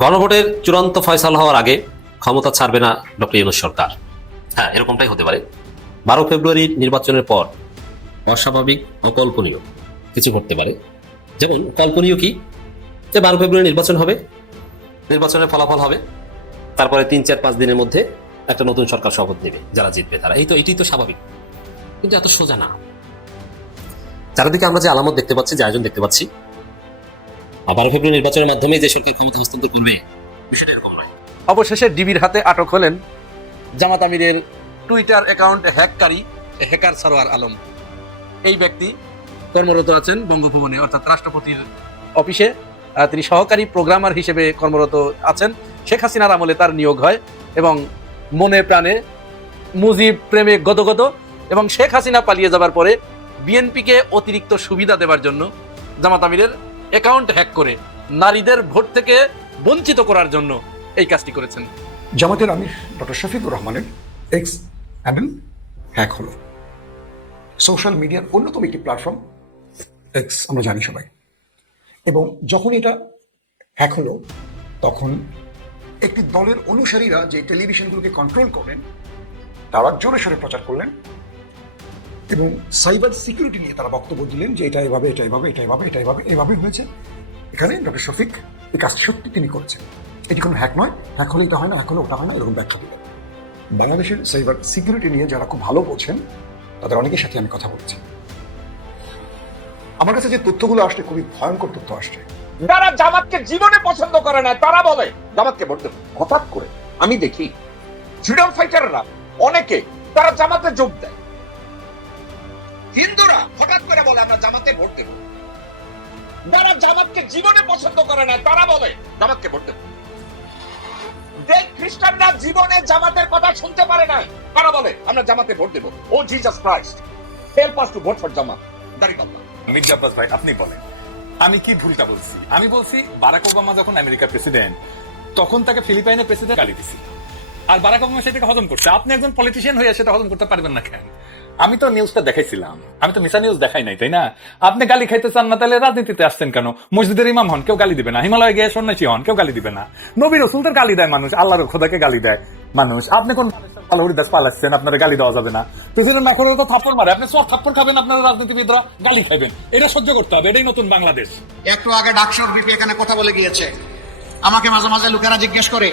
গণভোটের চূড়ান্ত ফয়সালা হওয়ার আগে ক্ষমতা ছাড়বে না ডক্টর ইউনূস সরকার। হ্যাঁ, এরকমটাই হতে পারে। 12 ফেব্রুয়ারি নির্বাচনের পর অস্বাভাবিক, অকল্পনীয় কিছু ঘটতে পারে। যেমন কল্পনীয় কি, যে 12 ফেব্রুয়ারি নির্বাচন হবে, নির্বাচনের ফলাফল হবে, তারপরে 3-4-5 দিনের মধ্যে একটা নতুন সরকার শপথ নেবে, যারা জিতবে তারা। এটাই তো স্বাভাবিক, কিন্তু এত সোজা না। চারিদিকে আমরা যে আলামত দেখতে পাচ্ছি, যে আয়োজন দেখতে পাচ্ছি, 12 ফেব্রুয়ারি নির্বাচনের মাধ্যমে যে সরকার ক্ষমতা হস্তান্তর করবে, বিষয়টা এরকম নয়। অবশেষে ডিবির হাতে আটক হলেন জামাত আমিরের Twitter account hacker Sarwar Alam. এই ব্যক্তি কর্মরত আছেন বঙ্গভবনে, অর্থাৎ রাষ্ট্রপতির অফিসে। তিনি সহকারী প্রোগ্রামার হিসেবে কর্মরত আছেন। শেখ হাসিনার আমলে তার নিয়োগ হয় এবং মনে প্রাণে মুজিব প্রেমে গদগদ, এবং শেখ হাসিনা পালিয়ে যাবার পরে বিএনপিকে অতিরিক্ত সুবিধা দেওয়ার জন্য জামাত আমিরের অ্যাকাউন্ট হ্যাক করে নারীদের ভোট থেকে বঞ্চিত করার জন্য এই কাজটি করেছেন। জামাতের আমির ডক্টর শফিকুর রহমানের এক্স হ্যান্ডেল হ্যাক হলো। সোশ্যাল মিডিয়ার অন্যতম একটি প্ল্যাটফর্ম এক্স, আমরা জানি সবাই। এবং যখন এটা হ্যাক হলো, তখন একটি দলের অনুসারীরা যে টেলিভিশনগুলোকে কন্ট্রোল করেন, তারা জোরে সোরে প্রচার করলেন এবং সাইবার সিকিউরিটি নিয়ে তারা বক্তব্য দিলেন যে এটা এভাবে, এটা এভাবে, এটা এভাবে, এটা এভাবে, এভাবে হয়েছে। এখানে ডক্টর শফিক এই কাজটি সত্যি তিনি করেছেন। এটি কোনো হ্যাক নয়, হ্যাক হলে এটা হয় না, হ্যাক হলে ওটা হয় না, এরকম ব্যাখ্যা দিলেন। বাংলাদেশের সাইবার সিকিউরিটি নিয়ে যারা খুব ভালো বোঝেন, তাদের অনেকের সাথে আমি কথা বলছি। আমার কাছে যে তথ্যগুলো আসছে, খুবই ভয়ঙ্কর তথ্য আসছে। যারা জামাতকে জীবনে পছন্দ করে না, তারা বলে জামাতকে ভোট দেব। হঠাৎ করে আমি দেখি ফ্রিডম ফাইটাররা অনেকে তারা জামাতে যোগ দেয়। হিন্দুরা হঠাৎ করে বলে আমরা জামাতে ভোট দেব। যারা জামাতকে জীবনে পছন্দ করে না, তারা বলে জামাতকে ভোট দেব। যে খ্রিস্টানরা জীবনে জামাতের কথা শুনতে পারে না, তারা বলে আমরা জামাতে ভোট দেব। Oh Jesus Christ, help us to vote for Jamaat. দাঁড়িপাল্লা মির্জা আব্বাস ভাই, আপনি বলেন আমি কি ভুলটা বলছি? আমি বলছি বারাক ওবামা যখন আমেরিকার প্রেসিডেন্ট, তখন তাকে ফিলিপাইনের প্রেসিডেন্ট গালি দিছি, আর বারাক ওবামা সেটাকে হজম করছে। আপনি একজন পলিটিশিয়ান হয়ে সেটা হজম করতে পারবেন না কেন? আমি তো নিউজটা দেখাইছিলাম, আমি তো মিশা নিউজ দেখাই নাই, তাই না? আপনি গালি খাইতে চান না, তাহলে রাজনীতিতে আসছেন কেন? মসজিদের ইমাম হন, কেউ গালি দিবে না। হিমালয়ে গিয়ে সন্ন্যাসী হন, কেউ গালি দিবে না। নবী রাসূলদের গালি দেয় মানুষ, আল্লাহর খোদাকে গালি দেয় মানুষ। আপনি কোন হরিদাস পালাচ্ছেন, আপনার গালি দেওয়া যাবে না। প্রেসিডেন্ট ম্যাক্রন তো থাপ্পড় মারে, আপনি সব থাপ্পড় খাবেন, আপনারা রাজনীতিবিদরা গালি খাবেন। এটা সহ্য করতে হবে, এটাই নতুন বাংলাদেশ। একটু আগে ডাকসুর বিপি এখানে কথা বলে গিয়েছে। আমাকে মাঝে মাঝে লোকেরা জিজ্ঞেস করে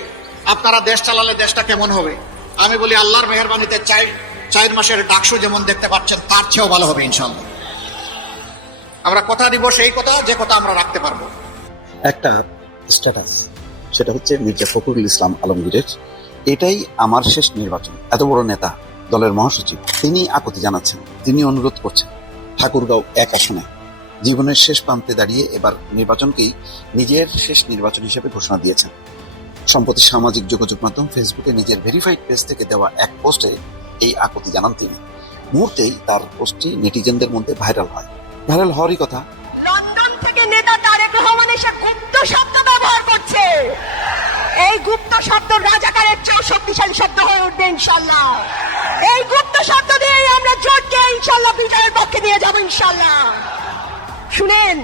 আপনারা দেশ চালালে দেশটা কেমন হবে। আমি বলি আল্লাহর মেহেরবানিতে 4 মাসের ডাকসু যেমন দেখতে পাচ্ছেন, তার চেয়েও ভালো হবে ইনশাআল্লাহ। আমরা কথা দিব সেই কথা, যে কথা আমরা রাখতে পারবো। একটা স্ট্যাটাস, সেটা হচ্ছে মির্জা ফখরুল ইসলাম আলমগীরের, এটাই আমার শেষ নির্বাচন। এত বড় নেতা, দলের মহাসচিব, তিনি আপত্তি জানাচ্ছেন, তিনি অনুরোধ করছেন ঠাকুরগাঁও 1 আসনে জীবনের শেষ প্রান্তে দাঁড়িয়ে এবার নির্বাচনকেই নিজের শেষ নির্বাচন হিসেবে ঘোষণা দিয়েছেন। সম্প্রতি সামাজিক যোগাযোগ মাধ্যম ফেসবুকে নিজের ভেরিফাইড পেজ থেকে দেওয়া এক পোস্টে এই আপত্তি জানান তিনি। মুহূর্তেই তার পোস্টটি নেটিজেনদের মধ্যে ভাইরাল হয়। ভাইরাল হওয়ারই কথা। লন্ডন থেকে নেতা তারেক রহমান এসে গুপ্ত শব্দ ব্যবহার করছে। এই গুপ্ত শব্দ রাজাকারের চেয়ে শক্তিশালী শব্দ হয়ে উঠবে ইনশাআল্লাহ। এই গুপ্ত শব্দ দিয়ে আমরা জোটকে ইনশাআল্লাহ বিজয়ের পক্ষে নিয়ে যাব ইনশাআল্লাহ। শুনেন,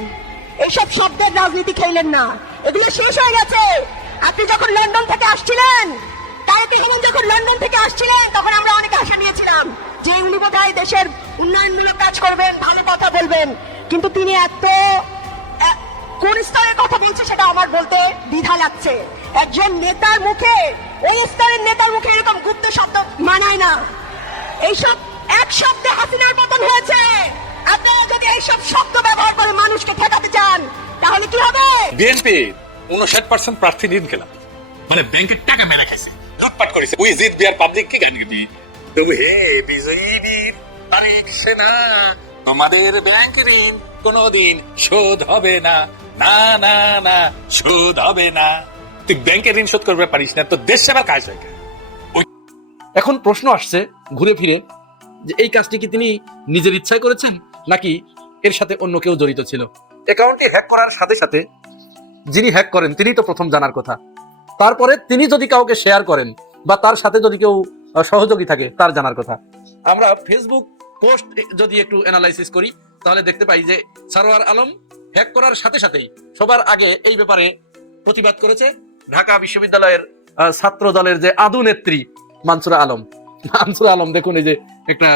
এইসব শব্দের রাজনীতি খেলেন না, এগুলো শেষ হয়ে গেছে। আপনি যখন লন্ডন থেকে আসছিলেন, তারেক রহমান যখন লন্ডন থেকে আসছিলেন, তখন আমরা অনেক আশা নিয়েছিলাম যে উনি বোধহয় দেশের উন্নয়নমূলক কাজ করবেন, ভালো কথা বলবেন। কিন্তু তিনি এত কোন স্তরের কথা বলছে সেটা আমার বলতে দ্বিধা লাগছে। একজন নেতার মুখে, ওই স্তরের নেতার মুখে এরকম গুপ্ত শব্দ মানায় না। এইসব এক শব্দে হাসিনার পতন হয়েছে। আপনারা যদি এইসব শব্দ ব্যবহার করে মানুষকে ঠেকাতে চান, তাহলে কি হবে? বিএনপি 59% প্রার্থী দিন খেলাম, মানে ব্যাংকের টাকা মেরে খাইছে, লুটপাট করেছে। উই জিত বিয়ার পাবলিক কি গান গাবি, তবু হে বিজয়ী বীর তারেক সেনা, তোমাদের ব্যাংক ঋণ কোনোদিন শোধ হবে না, না না না, শোধ হবে না। তুই ব্যাংকের ঋণ শোধ করবে পারিস না, তো দেশ সেবার কাজ হয়। এখন প্রশ্ন আসছে ঘুরে ফিরে যে এই কাজটি কি তিনি নিজের ইচ্ছায় করেছেন, নাকি এর সাথে অন্য কেউ জড়িত ছিল? অ্যাকাউন্টটি হ্যাক করার সাথে সাথে যিনি হ্যাক করেন তিনি তো প্রথম জানার কথা। তারপরে তিনি যদি কাউকে শেয়ার করেন বা তার সাথে যদি কেউ সহযোগী থাকে, তার জানার কথা। আমরা ফেসবুক পোস্ট যদি একটু অ্যানালাইসিস করি, তাহলে দেখতে পাই যে সরোয়ার আলম হ্যাক করার সাথে সাথেই সবার আগে এই ব্যাপারে প্রতিবাদ করেছে ঢাকা বিশ্ববিদ্যালয়ের ছাত্র দলের যে আদু নেত্রী মানসুরা আলম দেখুন, এই যে একটা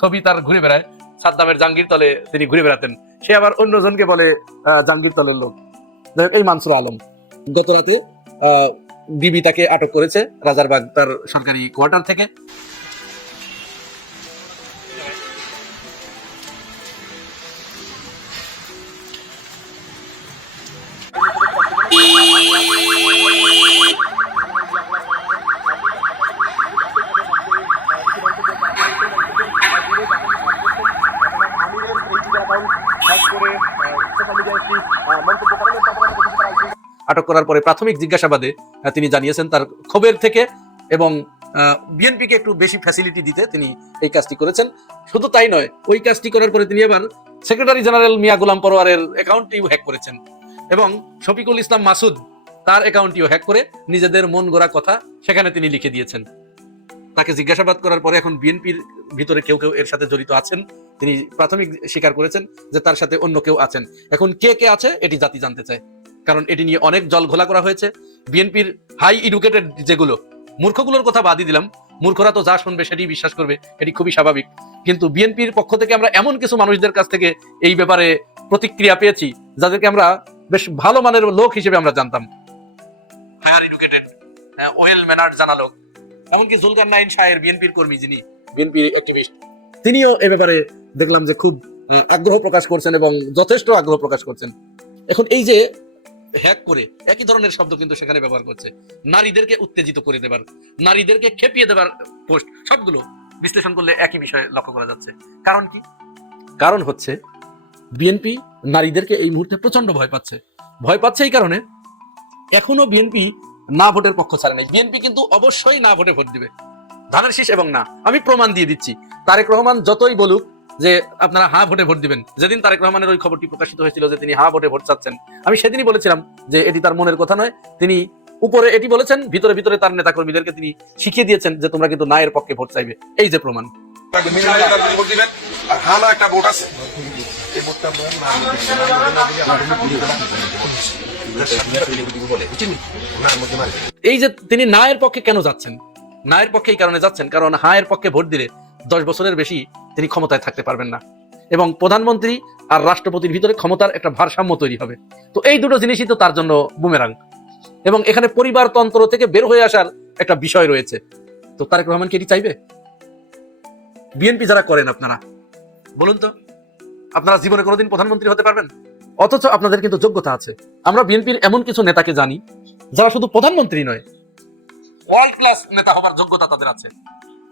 ছবি তার ঘুরে বেড়ায়, সাদ্দামের জাঙ্গির তলে তিনি ঘুরে বেড়াতেন, সে আবার অন্যজনকে বলে জাঙ্গির তলের লোক। এই মানসুরা আলম গত রাতে বিবি তাকে আটক করেছে রাজারবাগ তার সরকারি কোয়ার্টার থেকে। আটক করার পরে প্রাথমিক জিজ্ঞাসাবাদে তিনি জানিয়েছেন তার ক্ষোভের থেকে, এবং বিএনপিকে একটু বেশি ফ্যাসিলিটি দিতে তিনি এই কাজটি করেছেন। শুধু তাই নয়, ওই কাজটি করার পরে তিনি এবার সেক্রেটারি জেনারেল মিয়া গোলাম পরোয়ারের অ্যাকাউন্টটিও হ্যাক করেছেন, এবং শফিকুল ইসলাম মাসুদ তার অ্যাকাউন্টটিও হ্যাক করে নিজেদের মন গড়া কথা সেখানে তিনি লিখে দিয়েছেন। তাকে জিজ্ঞাসাবাদ করার পরে এখন বিএনপির ভিতরে কেউ কেউ এর সাথে জড়িত আছেন, তিনি প্রাথমিক স্বীকার করেছেন যে তার সাথে অন্য কেউ আছেন। এখন কে কে আছে এটি জাতি জানতে চায়, কারণ এটি নিয়ে অনেক জল ঘোলা করা হয়েছে। বিএনপির হাই এডুকেটেড যেগুলো, মূর্খগুলোর কথা বাদই দিলাম, মূর্খরা তো যা শুনবে সেটি বিশ্বাস করবে, এটি খুবই স্বাভাবিক। কিন্তু বিএনপির পক্ষ থেকে আমরা এমন কিছু মানুষদের কাছ থেকে এই ব্যাপারে প্রতিক্রিয়া পেয়েছি যাদেরকে আমরা বেশ ভালো মানের লোক হিসেবে আমরা জানতাম, হায়ার এডুকেটেড, ওয়েল ম্যানার্ড জানা লোক। এমনকি জুলকারনাইন শাহের বিএনপির কর্মী, যিনি বিএনপির অ্যাক্টিভিস্ট, তিনিও এ ব্যাপারে দেখলাম যে খুব আগ্রহ প্রকাশ করছেন এবং যথেষ্ট আগ্রহ প্রকাশ করছেন। এখন এই যে হ্যাক করে একই ধরনের শব্দ কিন্তু সেখানে ব্যবহার করছে, নারীদেরকে উত্তেজিত করে দেবার, নারীদেরকে খেপিয়ে দেবার পোস্ট, সবগুলো বিশ্লেষণ করলে একই বিষয় লক্ষ্য করা যাচ্ছে। কারণ কি? কারণ হচ্ছে বিএনপি নারীদেরকে এই মুহূর্তে প্রচন্ড ভয় পাচ্ছে। এই কারণে এখনো বিএনপি না ভোটের পক্ষ ছাড়ে নাই। বিএনপি কিন্তু অবশ্যই না ভোটে ভোট দিবে, ধানের শীষ এবং না। আমি প্রমাণ দিয়ে দিচ্ছি, তারেক রহমান যতই বলুক যে আপনারা হ্যাঁ ভোটে ভোট দিবেন, যেদিন তারেক রহমানের ওই খবরটি প্রকাশিত হয়েছিল যে তিনি হ্যাঁ ভোটে ভোট চাচ্ছেন, আমি সেদিনই বলেছিলাম যে এটি তার মনের কথা নয়। তিনি উপরে এটি বলেছেন, ভিতরে ভিতরে তার নেতা কর্মীদেরকে তিনি শিখিয়ে দিয়েছেন যে তোমরা কিন্তু না এর পক্ষে ভোট চাইবে। এই যে প্রমাণ। এই যে তিনি না এর পক্ষে কেন যাচ্ছেন? না এর পক্ষে এই কারণে যাচ্ছেন কারণ হ্যাঁ এর পক্ষে ভোট দিলে 10 বছরের বেশি তিনি ক্ষমতায় থাকতে পারবেন না, এবং প্রধানমন্ত্রী আর রাষ্ট্রপতির ভিতরে ক্ষমতার একটা ভারসাম্য তৈরি হবে। তো এই দুটো জিনিসই তো তার জন্য বুমেরাং, এবং এখানে পরিবারতন্ত্র থেকে বের হয়ে আসার একটা বিষয় রয়েছে। তো তারেক রহমান কি এটি চাইবে? বিএনপি যারা করেন, আপনারা বলুন তো, আপনারা জীবনে কোনোদিন প্রধানমন্ত্রী হতে পারবেন? অথচ আপনাদের কিন্তু যোগ্যতা আছে। আমরা বিএনপির এমন কিছু নেতাকে জানি যারা শুধু প্রধানমন্ত্রী নয়, ওয়ার্ল্ড ক্লাস নেতা হবার যোগ্যতা তাদের আছে,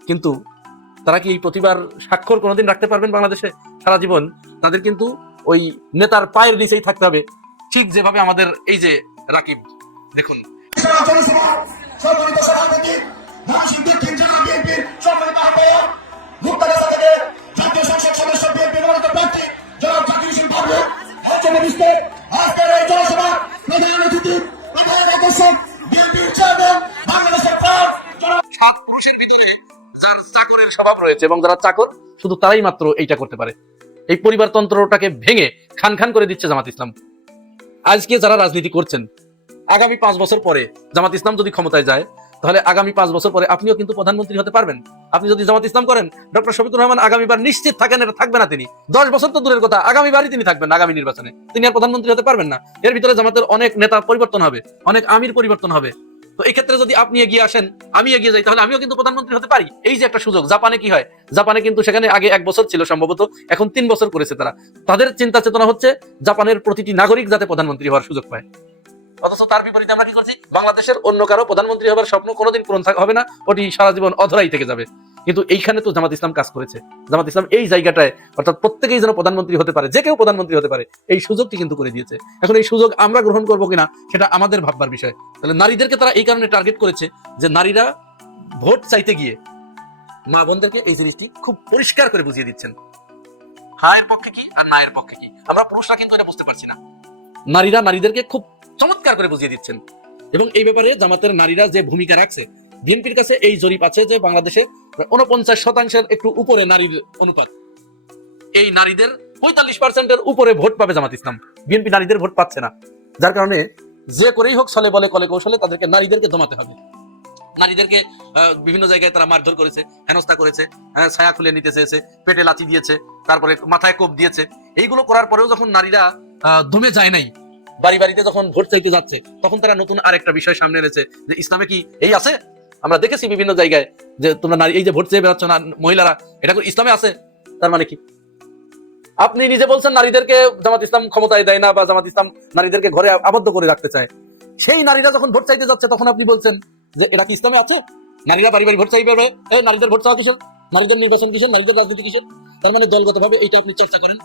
কিন্তু তারা কি এই প্রতিবার স্বাক্ষর কোনোদিন রাখতে পারবেন বাংলাদেশে সারা জীবন? তাদের কিন্তু ওই নেতার পায়ের নিচেই থাকতে হবে, ঠিক যেভাবে আমাদের এই যে রাকিব, দেখুন চাকরের স্বভাব রয়েছে, এবং যারা চাকর শুধু তারাই মাত্র এইটা করতে পারে। এই পরিবারতন্ত্রটাকে ভেঙে খান খান করে দিচ্ছে জামাত ইসলাম। আজকে যারা রাজনীতি করছেন, আগামী 5 বছর পরে জামাত ইসলাম যদি ক্ষমতায় যায়, তাহলে আগামী 5 বছর পরে আপনিও কিন্তু প্রধানমন্ত্রী হতে পারবেন। আপনি যদি জামাত ইসলাম করেন, ডক্টর শফিকুর রহমান আগামীবার নিশ্চিত থাকেন, এটা থাকবে না তিনি 10 বছর তো দূরের কথা, আগামীবারই তিনি থাকবেন, আগামী নির্বাচনে তিনি আর প্রধানমন্ত্রী হতে পারবেন না। এর ভিতরে জামাতের অনেক নেতা পরিবর্তন হবে, অনেক আমির পরিবর্তন হবে। তো এই ক্ষেত্রে যদি আপনি এগিয়ে আসেন, আমি এগিয়ে যাই, তাহলে আমিও কিন্তু প্রধানমন্ত্রী হতে পারি। এই যে একটা সুযোগ। জাপানে কি হয়? জাপানে কিন্তু সেখানে আগে 1 বছর ছিল সম্ভবত, এখন 3 বছর করেছে তারা। তাদের চিন্তা চেতনা হচ্ছে জাপানের প্রতিটি নাগরিক যাতে প্রধানমন্ত্রী হওয়ার সুযোগ পায়। অথচ তার বিপরীতে আমরা কি করছি? বাংলাদেশের অন্য কারো প্রধানমন্ত্রী হবার স্বপ্ন কোনোদিন পূরণ হবে না, ওটি সারা জীবন অধরাই থেকে যাবে। কিন্তু এইখানে তো জামাত ইসলাম কাজ করেছে। জামাত ইসলাম এই জায়গাটায়, অর্থাৎ প্রত্যেকেই যেন প্রধানমন্ত্রী হতে পারে, যে কেউ প্রধানমন্ত্রী হতে পারে, এই সুযোগটি কিন্তু করে দিয়েছে। এখন এই সুযোগ আমরা গ্রহণ করবো কিনা সেটা আমাদের ভাববার বিষয়। তাহলে নারীদেরকে তারা এই কারণে টার্গেট করেছে যে নারীরা ভোট চাইতে গিয়ে মা বোনদেরকে এই জিনিসটি খুব পরিষ্কার করে বুঝিয়ে দিচ্ছেন, হ্যাঁ এর পক্ষে কি আর না এর পক্ষে কি। আমরা পুরুষরা কিন্তু এটা বুঝতে পারছি না, নারীরা নারীদেরকে খুব চমৎকার করে বুঝিয়ে দিচ্ছেন। এবং এই ব্যাপারে জামাতের নারীরা যে ভূমিকা রাখছে, বিএনপির কাছে এই জরিপ আছে যে বাংলাদেশে 49% একটু উপরে নারীর অনুপাত। এই নারীদের 45%-এর উপরে ভোট পাবে জামাত ইসলাম। বিএনপি নারীদের ভোট পাচ্ছে না, যার কারণে যে করেই হোক ছলে বলে কলে কৌশলে তাদেরকে নারীদেরকে দমাতে হবে। নারীদেরকে বিভিন্ন জায়গায় তারা মারধর করেছে, হেনস্থা করেছে, ছায়া খুলে নিতে চেয়েছে, পেটে লাথি দিয়েছে, তারপরে মাথায় কোপ দিয়েছে। এইগুলো করার পরেও যখন নারীরা দমে যায় নাই, বাড়ি বাড়িতে যখন ভোট চাইতে যাচ্ছে, তখন তারা নতুন আরেকটা বিষয় সামনে এনেছে যে ইসলামে কি এই আছে। আমরা দেখেছি বিভিন্ন জায়গায় যে তোমরা নারী এই যে ভোট চেয়ে বেড়াচ্ছ না মহিলারা, এটা ইসলামে আছে। তার মানে কি? আপনি নিজে বলছেন নারীদেরকে জামাত ইসলাম ক্ষমতায় দেয় না, বা জামাত ইসলাম নারীদেরকে ঘরে আবদ্ধ করে রাখতে চায়। সেই নারীরা যখন ভোট চাইতে যাচ্ছে তখন আপনি বলছেন যে এটা কি ইসলামে আছে? নারীরা বাড়ি বাড়ি ভোট চাইবে, নারীদের ভোট চাওয়া কিসের, নারীদের নির্বাচন কিসের, নারীদের রাজনীতি কিসের? তার মানে দলগত ভাবে এইটা আপনি চর্চা করেন,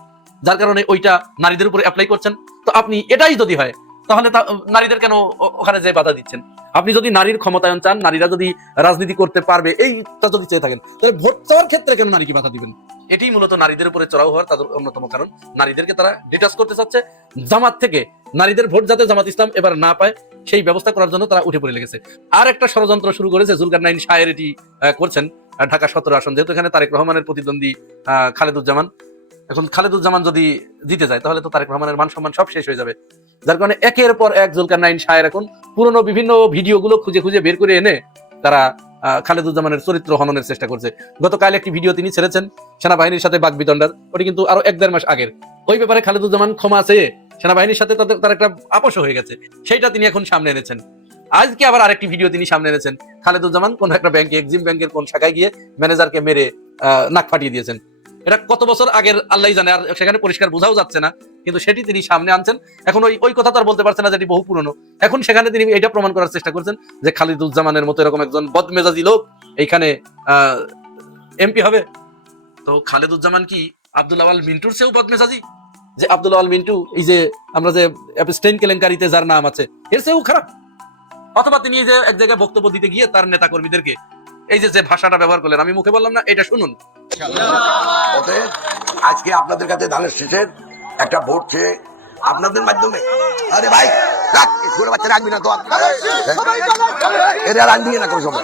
যার কারণে ওইটা নারীদের উপরে অ্যাপ্লাই করছেন। তো আপনি এটাই যদি হয় তাহলে নারীদের কেন ওখানে যে বাধা দিচ্ছেন? আপনি যদি নারীর ক্ষমতায়ন চান, নারীরা যদি রাজনীতি করতে পারবে এইটা যদি চেয়ে থাকেন, তাহলে ভোট চাওয়ার ক্ষেত্রে কেন নারীকে বাধা দিবেন? এটাই মূলত নারীদের উপরে চড়াও হওয়ার তাদের অন্যতম কারণ। নারীদেরকে তারা ডিটাচ করতে চাচ্ছে জামাত থেকে। নারীদের ভোট যাতে জামাত ইসলাম এবার না পায় সেই ব্যবস্থা করার জন্য তারা উঠে পড়ে লেগেছে। আর একটা ষড়যন্ত্র শুরু করেছে, জুলকারনাইন শাহের এটি করছেন ঢাকা 17 আসন, যেহেতু এখানে তারেক রহমানের প্রতিদ্বন্দ্বী খালেদুজ্জামান। এখন খালেদুজ্জামান যদি জিতে যায় তাহলে তো তারেক রহমানের মান সম্মান সব শেষ হয়ে যাবে। যার কারণে একের পর এক জুলকারনাইন শাহের এখন পুরনো বিভিন্ন ভিডিওগুলো খুঁজে খুঁজে বের করে এনে তারা খালেদুজ্জামানের চরিত্র হননের চেষ্টা করছে। গতকাল একটি ভিডিও তিনি ছেড়েছেন সেনাবাহিনীর সাথে বাকবিতণ্ডার, ওটি কিন্তু আরো 1-1.5 মাস আগের। ওই ব্যাপারে খালেদুজ্জামান ক্ষমা চেয়ে সেনাবাহিনীর সাথে তার একটা আপোষ হয়ে গেছে, সেইটা তিনি এখন সামনে এনেছেন। আজকে আবার আরেকটি ভিডিও তিনি সামনে এনেছেন, খালেদুজ্জামান কোন একটা ব্যাংকে, এক্সিম ব্যাংকের কোন শাখায় গিয়ে ম্যানেজারকে মেরে নাক ফাটিয়ে দিয়েছেন। এটা কত বছর আগের আল্লাহ জানে, আর সেখানে পরিষ্কার বোঝাও যাচ্ছে না, কিন্তু সেটি তিনি সামনে আনছেন। এখন ওই কথা তো আর বলতে পারছেন না যেটি বহু পুরনো। এখন সেখানে তিনি এটা প্রমাণ করার চেষ্টা করছেন যে খালিদুজ্জামানের মতো এরকম একজন বদমেজাজি লোক এইখানে এমপি হবে। তো খালেদুজ্জামান কি আব্দুল আওয়াল মিন্টুর চেয়েও বদমেজাজি? যে আব্দুল আওয়াল মিন্টু, এই যে আমরা যে অ্যাপস্টেইন কেলেঙ্কারিতে যার নাম আছে, এর চেয়েও খারাপ? অথবা তিনি এই যে এক জায়গায় বক্তব্য দিতে গিয়ে তার নেতা কর্মীদেরকে এই যে ভাষাটা ব্যবহার করলেন, আমি মুখে বললাম না, এটা শুনুন। আজকে আপনাদের কাছে ধানের শীষের একটা ভোট চেয়ে আপনাদের মাধ্যমে, আরে ভাই বাচ্চা রাখবি না তো, এটা রাখবি না কোনো সময়।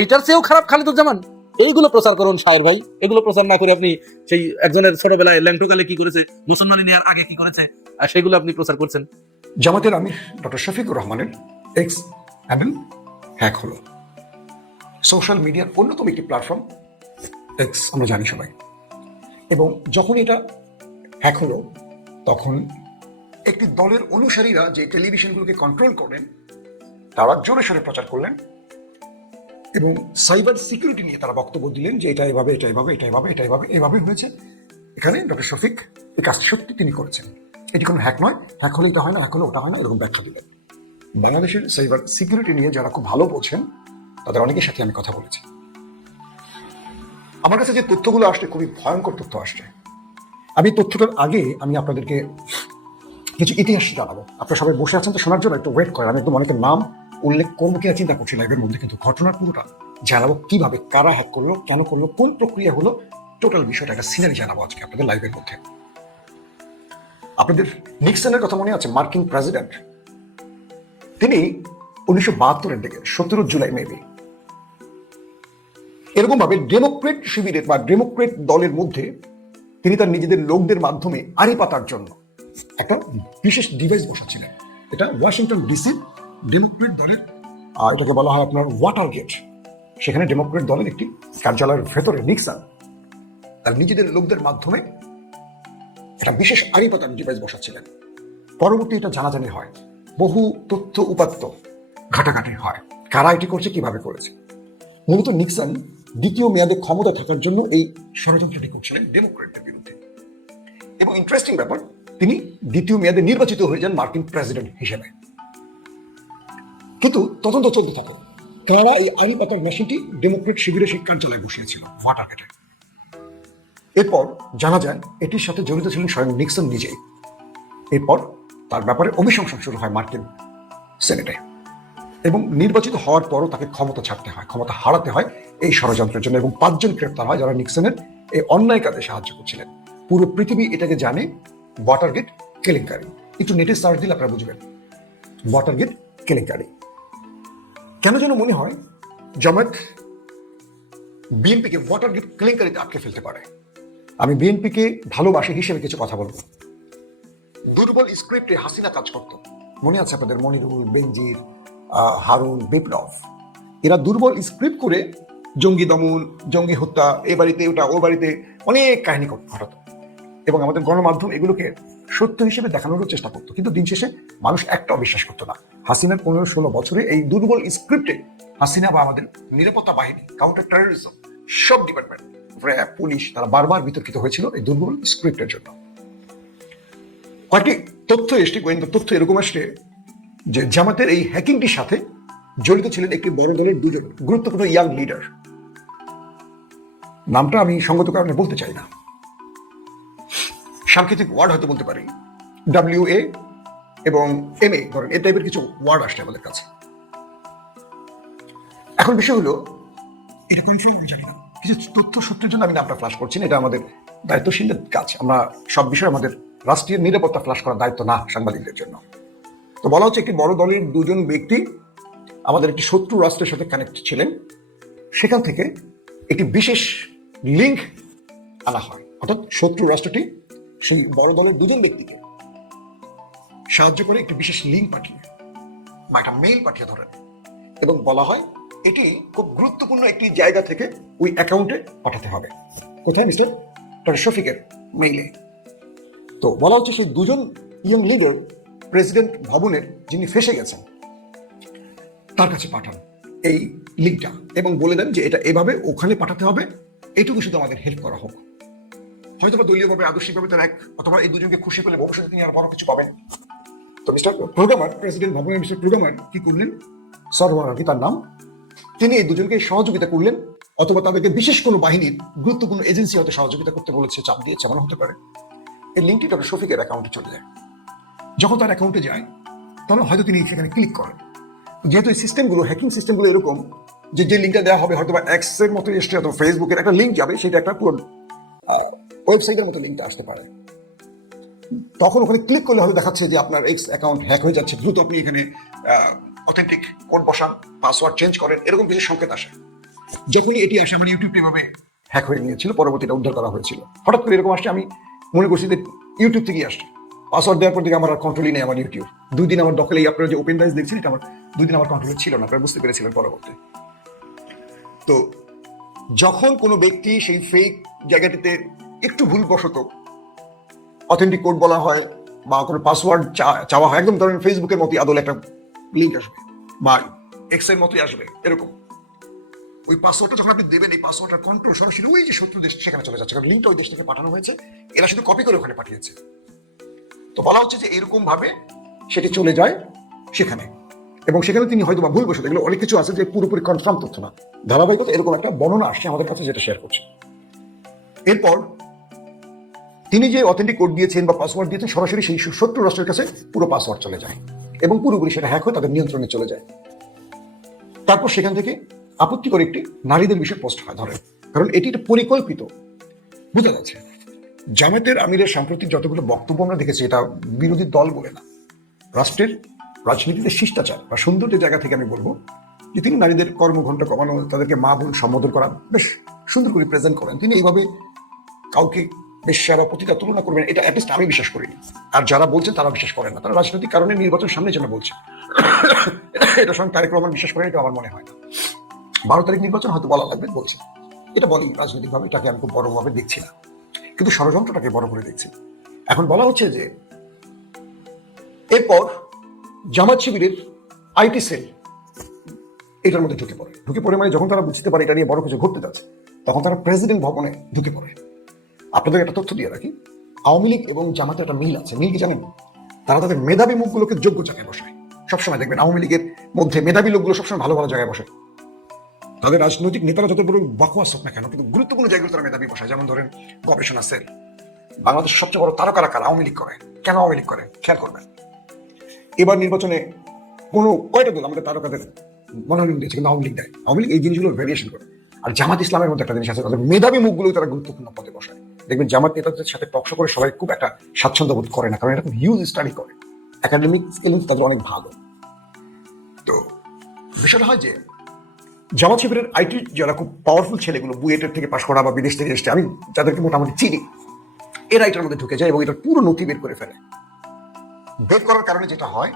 এইটার চেয়েও খারাপ খালিদুজ্জামান? এইগুলো প্রচার করুন শাহের ভাই, এগুলো প্রচার না করে আপনি সেই একজনের ছোটবেলায় ল্যাংটুকালে কি করেছে, মুসলমানি নেওয়ার আগে কি করেছে, সেগুলো আপনি প্রচার করছেন। জামাতের আমির ডক্টর শফিকুর রহমানের এক্স হ্যান্ডেল হ্যাক হলো। সোশ্যাল মিডিয়ার অন্যতম একটি প্ল্যাটফর্ম এক্স, আমরা জানি সবাই। এবং যখন এটা হ্যাক হলো তখন একটি দলের অনুসারীরা যে টেলিভিশনগুলোকে কন্ট্রোল করেন তারা জোরে সোরে প্রচার করলেন এবং সাইবার সিকিউরিটি নিয়ে তারা বক্তব্য দিলেন যে এটা এভাবে, এটা এভাবে, এটা এভাবে, এটা এভাবে, এভাবে হয়েছে। এখানে ডক্টর শফিক এই কাজটি সত্যি তিনি করেছেন, এটি কোনো হ্যাক নয়, হ্যাক হলে এটা হয় না, হ্যাক হলে ওটা হয় না, এরকম ব্যাখ্যা দিলেন। বাংলাদেশের সাইবার সিকিউরিটি নিয়ে যারা খুব ভালো বোঝেন তাদের অনেকের সাথে আমি কথা বলেছি। আমার কাছে যে তথ্যগুলো আসছে খুবই ভয়ঙ্কর তথ্য আসছে। আমি তথ্যটার আগে আমি আপনাদেরকে কিছু ইতিহাস জানাবো। আপনারা সবাই বসে আছেন তো শোনার জন্য, একটু ওয়েট করেন। আমি একদম অনেকের নাম উল্লেখ করবো কিনা চিন্তা করছি লাইভের মধ্যে, কিন্তু ঘটনার পুরোটা জানাবো, কিভাবে কারা হ্যাক করলো, কেন করলো, কোন প্রক্রিয়া হলো, টোটাল বিষয়টা একটা সিনারি জানাবো আজকে আপনাদের লাইভের মধ্যে। আপনাদের নিক্সনের কথা মনে আছে? মার্কিন প্রেসিডেন্ট, তিনি 1972-এর দিকে 17 জুলাই মেবি এরকম ভাবে ডেমোক্রেট শিবিরের বা ডেমোক্রেট দলের মধ্যে তিনি তার নিজেদের লোকদের মাধ্যমে আড়ি পাতার জন্য একটা বিশেষ ডিভাইস বসাচ্ছিলেন। এটা ওয়াশিংটন ডিসি ডেমোক্রেট দলের, এটাকে বলা হয় আপনার ওয়াটার গেট। সেখানে ডেমোক্রেট দলের একটি কার্যালয়ের ভেতরে নিক্সন তার নিজেদের লোকদের মাধ্যমে একটা বিশেষ আড়ি পাতার ডিভাইস বসাচ্ছিলেন। পরবর্তী এটা জানাজানি হয়, বহু তথ্য উপাত্ত ঘাটাঘাটি হয়, কারা এটি করছে, কিভাবে করেছে। মূলত নিক্সন দ্বিতীয় মেয়াদে ক্ষমতা থাকার জন্য এই ষড়যন্ত্রটি করছিলেন ডেমোক্রেটদের বিরুদ্ধে। এবং ইন্টারেস্টিং ব্যাপার, তিনি দ্বিতীয় মেয়াদে নির্বাচিত হয়ে যান মার্কিন প্রেসিডেন্ট হিসেবে। কিন্তু তদন্ত চলতে থাকে কারা এই আড়ি পাতার মেশিনটি ডেমোক্রেট শিবিরে সেই কার্যালয়ে বসিয়েছিল ওয়াটার গেটে। এরপর জানা যায় এটির সাথে জড়িত ছিলেন স্বয়ং নিক্সন নিজেই। এরপর তার ব্যাপারে অভিশংসন শুরু হয় মার্কিন সেনেটে, এবং নির্বাচিত হওয়ার পরও তাকে ক্ষমতা ছাড়তে হয়, ক্ষমতা হারাতে হয় এই ষড়যন্ত্রের জন্য। এবং 5 জন গ্রেপ্তার হয় যারা নিক্সনের এই অন্যায় কাজে সাহায্য করছিলেন। পুরো পৃথিবী এটাকে জানে ওয়াটারগেট কেলেঙ্কারি। একটু নেটে সার্চ দিলে আপনারা বুঝবেন ওয়াটারগেট কেলেঙ্কারি। কেন যেন মনে হয় জামাত বিএনপিকে ওয়াটারগেট কেলেঙ্কারিতে আটকে ফেলতে পারে। আমি বিএনপিকে ভালোবাসি হিসেবে কিছু কথা বলবো। দুর্বল স্ক্রিপ্টে হাসিনা কাজ করত, মনে আছে আপনাদের মনিরুল, বেনজির, হারুন, বিপ্লব, এরা দুর্বল স্ক্রিপ্ট করে জঙ্গি দমন, জঙ্গি হত্যা, এ বাড়িতে ওটা, ও বাড়িতে অনেক কাহিনী ঘটাতো এবং আমাদের গণমাধ্যম এগুলোকে সত্য হিসেবে দেখানোরও চেষ্টা করতো, কিন্তু দিন শেষে মানুষ একটাও বিশ্বাস করতো না। হাসিনার 15-16 বছরে এই দুর্বল স্ক্রিপ্টে হাসিনা বা আমাদের নিরাপত্তা বাহিনী, কাউন্টার টেরোরিজম, সব ডিপার্টমেন্ট, র্যাব, পুলিশ, তারা বারবার বিতর্কিত হয়েছিল এই দুর্বল স্ক্রিপ্টের জন্য। কয়েকটি তথ্য এসছে, গোয়েন্দা তথ্য এরকম আসছে যে জামাতের এই হ্যাকিংটির সাথে জড়িত ছিলেন একটি বড় দলের দুজন গুরুত্বপূর্ণ ইয়াং লিডার। নামটা আমি সঙ্গত কারণে বলতে চাই না, সাংকেতিক ওয়ার্ড হয়তো বলতে পারি, WA এবং MA, ধরেন এই টাইপের কিছু ওয়ার্ড আসছে আমাদের কাছে। এখন বিষয় হলো, এটা কনফার্ম আমি জানি না, কিছু তথ্য সূত্রের জন্য আমি নামটা ফ্লাশ করছি না, এটা আমাদের দায়িত্বশীলদের কাজ। আমরা সব বিষয়ে আমাদের রাষ্ট্রীয় নিরাপত্তা ফ্লাশ করার দায়িত্ব না সাংবাদিকদের জন্য। তো বলা হচ্ছে একটি বড় দলের দুজন ব্যক্তি আমাদের একটি শত্রু রাষ্ট্রের সাথে কানেক্ট ছিলেন, সেখান থেকে একটি বিশেষ লিঙ্ক আনা হয়, অর্থাৎ শত্রু রাষ্ট্রটি সেই বড় দলের দুজন ব্যক্তিকে সাহায্য করে একটি বিশেষ লিঙ্ক পাঠিয়ে বা একটা মেইল পাঠিয়ে ধরেন এবং বলা হয় এটি খুব গুরুত্বপূর্ণ একটি জায়গা থেকে ওই অ্যাকাউন্টে পাঠাতে হবে। কোথায়? মিস্টার ডক্টর শফিকের মেইলে। তো বলা হচ্ছে সেই দুজন ইয়ং লিডার প্রেসিডেন্ট ভবনের যিনি ফেসে গেছেন তার কাছে পাঠান এই লিঙ্কটা এবং বলে দেন যে এটা এভাবে ওখানে পাঠাতে হবে, এইটুকু শুধু আমাদের হেল্প করা হোক। হয়তো বা দলীয়ভাবে, আদর্শিকভাবে তার এক অথবা এই দুজনকে খুশি পেলে ভবিষ্যতে তিনি আর বড় কিছু পাবেন। তো মিস্টার প্রোগ্রামার, প্রেসিডেন্ট ভবনের মিস্টার প্রোগ্রামার কি করলেন, সরওয়ার আর কি তার নাম, তিনি এই দুজনকে সহযোগিতা করলেন, অথবা তাদেরকে বিশেষ কোনো বাহিনীর গুরুত্বপূর্ণ এজেন্সি হয়তো সহযোগিতা করতে বলেছে, চাপ দিয়েছে, এমন হতে পারে। এই লিঙ্কটি ডক্টর শফিকের অ্যাকাউন্টে চলে যায়। যখন তার অ্যাকাউন্টে যায় তখন হয়তো তিনি সেখানে ক্লিক করেন। যেহেতু এই সিস্টেমগুলো, হ্যাকিং সিস্টেমগুলো এরকম যে যে লিঙ্কটা দেওয়া হবে হয়তো বা এক্সের মতো এসছে, অথবা ফেসবুকের একটা লিঙ্ক যাবে, সেটা একটা পুরো ওয়েবসাইটের মতো লিঙ্কটা আসতে পারে। তখন ওখানে ক্লিক করলে হয়তো দেখাচ্ছে যে আপনার এক্স অ্যাকাউন্ট হ্যাক হয়ে যাচ্ছে, দ্রুত আপনি এখানে অথেন্টিক কোড বসান, পাসওয়ার্ড চেঞ্জ করেন, এরকম কিছু সংকেত আসে। যখনই এটি আসে, আমার ইউটিউবটি এভাবে হ্যাক হয়ে গিয়েছিল, পরবর্তীটা উদ্ধার করা হয়েছিল। হঠাৎ করে এরকম আসছে, আমি মনে করছি যে ইউটিউব থেকেই আসছে। পাসওয়ার্ড দেওয়ার পর থেকে আমার আর কন্ট্রোলই নেই আমার ইউটিউব। 2 দিন আমার দখলে, আপনারা যে ওপেন রাইজ দেখছেন, এটা আমার 2 দিন আমার কন্ট্রোলে ছিল না, আপনারা বুঝতে পেরেছিলেন পরবর্তী। তো যখন কোনো ব্যক্তি সেই ফেক জায়গাটিতে একটু ভুলবশত অথেন্টিক কোড বলা হয় বা কোনো পাসওয়ার্ড চাওয়া হয়, একদম ধরেন ফেসবুকের মতোই আদলে একটা লিঙ্ক আসবে বা এক্সের মতোই আসবে, এরকম ওই পাসওয়ার্ডটা যখন আপনি দেবেন, এই পাসওয়ার্ডটার কন্ট্রোল সরাসরি ওই যে শত্রু দেশ সেখানে চলে যাচ্ছে, কারণ লিঙ্কটা ওই দেশ থেকে পাঠানো হয়েছে, এরা শুধু কপি করে ওখানে পাঠিয়েছে। তো বলা হচ্ছে যে এরকম ভাবে সেটি চলে যায় সেখানে, এবং সেখানে তিনি হয়তো বা ভুলবশত, এগুলো অনেক কিছু আছে যে পুরোপুরি কনফার্ম তথ্য না, ধারাবাহিকতা এরকম একটা বর্ণনা আসছে আমাদের কাছে, যেটা শেয়ার করছে। এরপর তিনি যে অথেন্টিক কোড দিয়েছেন বা পাসওয়ার্ড দিয়েছেন, সরাসরি সেই শত্রু রাষ্ট্রের কাছে পুরো পাসওয়ার্ড চলে যায় এবং পুরোপুরি সেটা হ্যাক হয়ে তাদের নিয়ন্ত্রণে চলে যায়। তারপর সেখান থেকে আপত্তিকর একটি নারীদের বিষয়ে পোস্ট হয়, ধরেন, কারণ এটি একটা পরিকল্পিত, বোঝা যাচ্ছে। জামায়াতের আমিরের সাম্প্রতিক যতগুলো বক্তব্য আমরা দেখেছি, এটা বিরোধী দল বলে না, রাষ্ট্রের রাজনীতিতে শিষ্টাচার বা সৌন্দর্যের জায়গা থেকে আমি বলবো যে তিনি নারীদের কর্মঘণ্টা কমানো, তাদেরকে মা বোন সম্বোধন করা বেশ সুন্দর করে প্রেজেন্ট করেন। তিনি এইভাবে কাউকে বেশ্যা বা পতিতা তুলনা করবেন, এটা অ্যাটলিস্ট আমি বিশ্বাস করিনি, আর যারা বলছেন তারা বিশ্বাস করেন না। তারা রাজনৈতিক কারণে নির্বাচন সামনে জন্য বলছে, এটা সঙ্গে তারেক রহমান বিশ্বাস করেন, এটা আমার মনে হয় না। 12 তারিখ নির্বাচন হয়তো বলা লাগবে বলছে, এটা বলি রাজনৈতিকভাবে, এটাকে আমি খুব বড়ভাবে দেখছি না, কিন্তু ষড়যন্ত্রটাকে বড় করে দেখছি। এখন বলা হচ্ছে যে এরপর জামাত শিবিরের আইটি সেল এটার মধ্যে ঢুকে পড়ে মানে যখন তারা বুঝতে পারে এটা নিয়ে বড় কিছু ঘটতে যাচ্ছে, তখন তারা প্রেসিডেন্ট ভবনে ঢুকে পড়ে। আপনাদের একটা তথ্য দিয়ে রাখি, আওয়ামী লীগ এবং জামাতের একটা মিল আছে। মিল কি জানেন? তারা তাদের মেধাবী মুখগুলোকে যোগ্য জায়গায় বসায়। সবসময় দেখবেন আওয়ামী লীগের মধ্যে মেধাবী লোকগুলো সবসময় ভালো ভালো জায়গায় বসে। তাদের রাজনৈতিক নেতারা যত বড় বাকওয়াস হোক না কেন, কিন্তু গুরুত্বপূর্ণ জায়গায় তারা মেধাবী বসায়। যেমন ধরেন গবেষণা সেল। বাংলাদেশের সবচেয়ে বড় তারকারা কারা? আওয়ামী লীগ করে। কেন আওয়ামী লীগ করে? খেয়াল করবেন, এবার নির্বাচনে কয়টা দল আমাদের তারকাদের মনোনয়ন দিয়েছে, কিন্তু আওয়ামী লীগ দেয়। আওয়ামী লীগ এই জিনিসগুলো ভ্যারিয়েশন করে। আর জামাত ইসলামের মধ্যে একটা জিনিস আছে, তাদের মেধাবী মুখগুলো তারা গুরুত্বপূর্ণ পদে বসায়। দেখবেন জামাত নেতাদের সাথে টকশো করে সবাই খুব একটা স্বাচ্ছন্দ্য বোধ করে না, কারণ এটা খুব হিউজ স্টাডি করে, একাডেমিক স্কিলস তাদের অনেক ভালো। তো বিষয়টা হয় যে জামাত শিবিরের আইটি যারা খুব পাওয়ারফুল ছেলেগুলো, বুয়েটের থেকে পাশ করা বা বিদেশ থেকে এসছে, আমি যাদেরকে মোটামুটি চিনি, এরা এটার মধ্যে ঢুকে যায় এবং এটার পুরো নথি বের করে ফেলে। বের করার কারণে যেটা হয়,